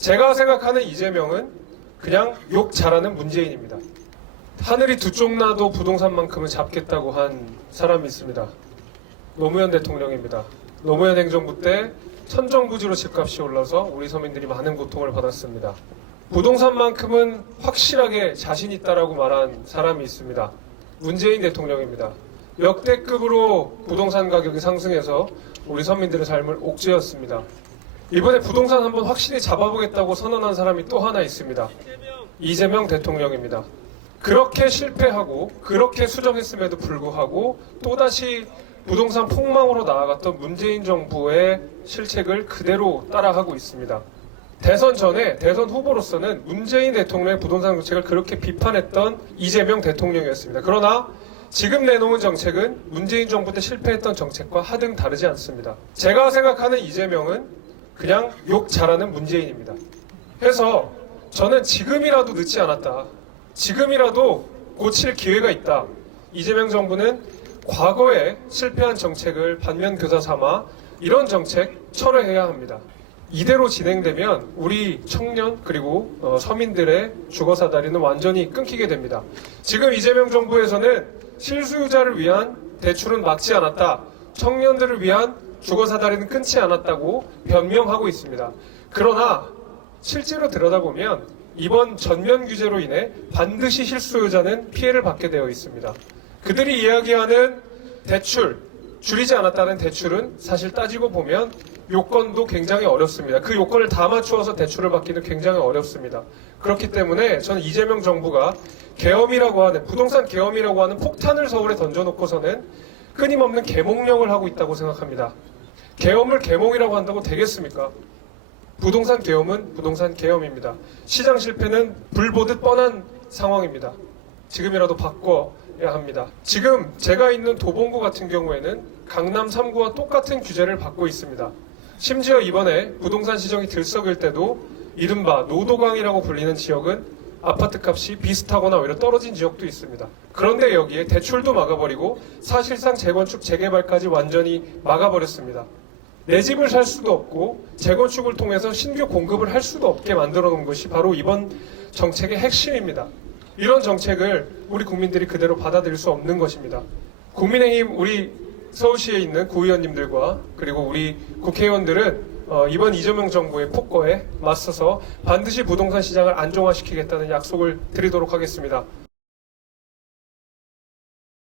제가 생각하는 이재명은 그냥 욕 잘하는 문재인입니다. 하늘이 두 쪽 나도 부동산만큼은 잡겠다고 한 사람이 있습니다. 노무현 대통령입니다. 노무현 행정부 때 천정부지로 집값이 올라서 우리 서민들이 많은 고통을 받았습니다. 부동산만큼은 확실하게 자신 있다라고 말한 사람이 있습니다. 문재인 대통령입니다. 역대급으로 부동산 가격이 상승해서 우리 서민들의 삶을 옥죄었습니다. 이번에 부동산 한번 확실히 잡아보겠다고 선언한 사람이 또 하나 있습니다. 이재명 대통령입니다. 그렇게 실패하고 그렇게 수정했음에도 불구하고 또다시 부동산 폭망으로 나아갔던 문재인 정부의 실책을 그대로 따라하고 있습니다. 대선 전에 대선 후보로서는 문재인 대통령의 부동산 정책을 그렇게 비판했던 이재명 대통령이었습니다. 그러나 지금 내놓은 정책은 문재인 정부 때 실패했던 정책과 하등 다르지 않습니다. 제가 생각하는 이재명은 그냥 욕 잘하는 문재인입니다. 해서 저는 지금이라도 늦지 않았다. 지금이라도 고칠 기회가 있다. 이재명 정부는 과거에 실패한 정책을 반면 교사 삼아 이런 정책 철회해야 합니다. 이대로 진행되면 우리 청년 그리고 어, 서민들의 주거 사다리는 완전히 끊기게 됩니다. 지금 이재명 정부에서는 실수요자를 위한 대출은 막지 않았다. 청년들을 위한 주거 사다리는 끊지 않았다고 변명하고 있습니다. 그러나 실제로 들여다보면 이번 전면 규제로 인해 반드시 실수요자는 피해를 받게 되어 있습니다. 그들이 이야기하는 대출, 줄이지 않았다는 대출은 사실 따지고 보면 요건도 굉장히 어렵습니다. 그 요건을 다 맞추어서 대출을 받기는 굉장히 어렵습니다. 그렇기 때문에 저는 이재명 정부가 계엄이라고 하는 부동산 계엄이라고 하는 폭탄을 서울에 던져놓고서는 끊임없는 계몽령을 하고 있다고 생각합니다. 계엄을 계몽이라고 한다고 되겠습니까? 부동산 계엄은 부동산 계엄입니다. 시장 실패는 불보듯 뻔한 상황입니다. 지금이라도 바꿔야 합니다. 지금 제가 있는 도봉구 같은 경우에는 강남 3구와 똑같은 규제를 받고 있습니다. 심지어 이번에 부동산 시정이 들썩일 때도 이른바 노도강이라고 불리는 지역은 아파트 값이 비슷하거나 오히려 떨어진 지역도 있습니다. 그런데 여기에 대출도 막아버리고 사실상 재건축 재개발까지 완전히 막아버렸습니다. 내 집을 살 수도 없고 재건축을 통해서 신규 공급을 할 수도 없게 만들어 놓은 것이 바로 이번 정책의 핵심입니다. 이런 정책을 우리 국민들이 그대로 받아들일 수 없는 것입니다. 국민의힘 우리 서울시에 있는 구의원님들과 그리고 우리 국회의원들은 어, 이번 이재명 정부의 폭거에 맞서서 반드시 부동산 시장을 안정화시키겠다는 약속을 드리도록 하겠습니다.